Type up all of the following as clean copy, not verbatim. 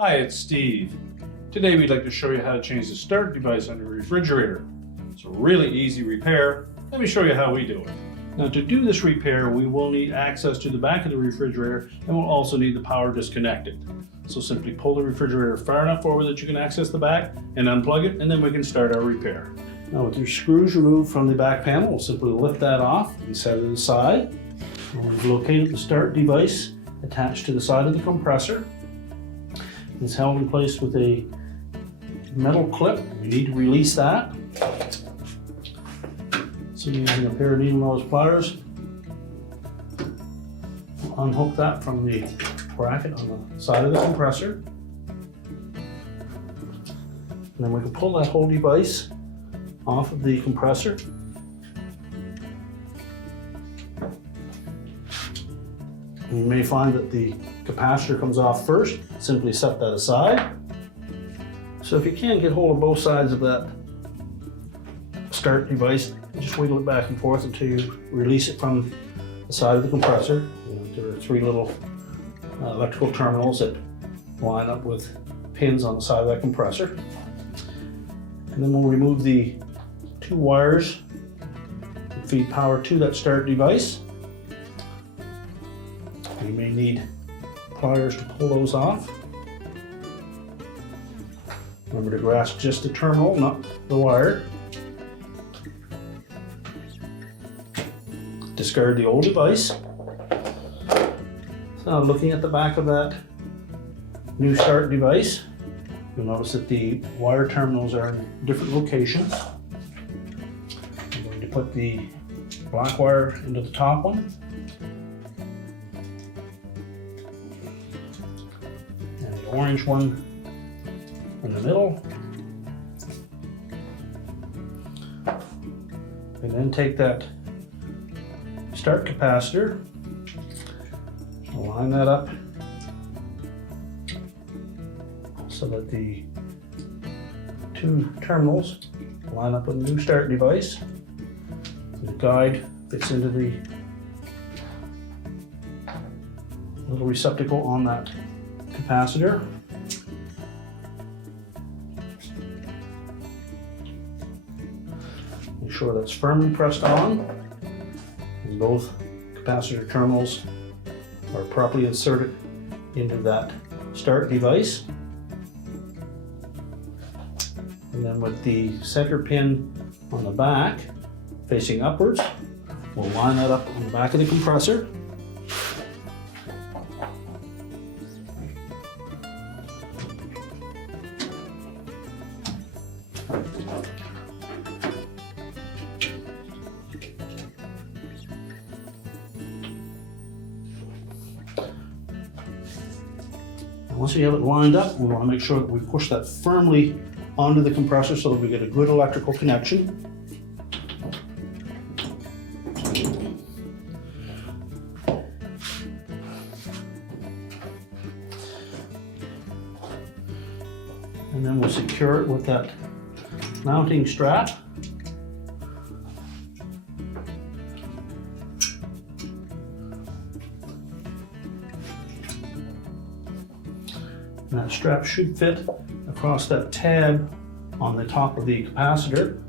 Hi, it's Steve. Today we'd like to show you how to change the start device on your refrigerator. It's a really easy repair. Let me show you how we do it. Now to do this repair, we will need access to the back of the refrigerator and we'll also need the power disconnected. So simply pull the refrigerator far enough forward that you can access the back and unplug it, and then we can start our repair. Now with your screws removed from the back panel, we'll simply lift that off and set it aside. And we've located the start device attached to the side of the compressor. It's held in place with a metal clip. We need to release that. So using a pair of needle nose pliers, we'll unhook that from the bracket on the side of the compressor. And then we can pull that whole device off of the compressor. You may find that the capacitor comes off first. Simply set that aside. So if you can get hold of both sides of that start device, just wiggle it back and forth until you release it from the side of the compressor. There are three little electrical terminals that line up with pins on the side of that compressor. And then we'll remove the two wires that feed power to that start device. You may need pliers to pull those off. Remember to grasp just the terminal, not the wire. Discard the old device. So looking at the back of that new start device, you'll notice that the wire terminals are in different locations. I'm going to put the black wire into the top one. And the orange one in the middle. And then take that start capacitor, line that up so that the two terminals line up with the new start device. The guide fits into the little receptacle on that capacitor. Make sure that's firmly pressed on and both capacitor terminals are properly inserted into that start device. And then with the center pin on the back facing upwards, we'll line that up on the back of the compressor. Once you have it lined up, we want to make sure that we push that firmly onto the compressor so that we get a good electrical connection. And then we'll secure it with that mounting strap. And that strap should fit across that tab on the top of the capacitor.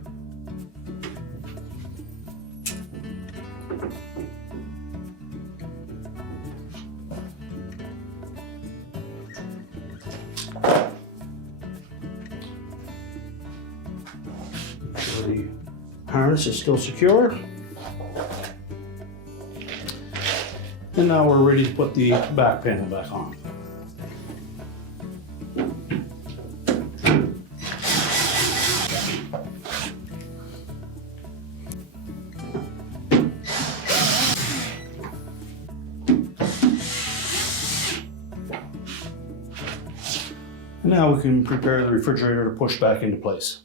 Make sure the harness is still secure. And now we're ready to put the back panel back on. Now we can prepare the refrigerator to push back into place.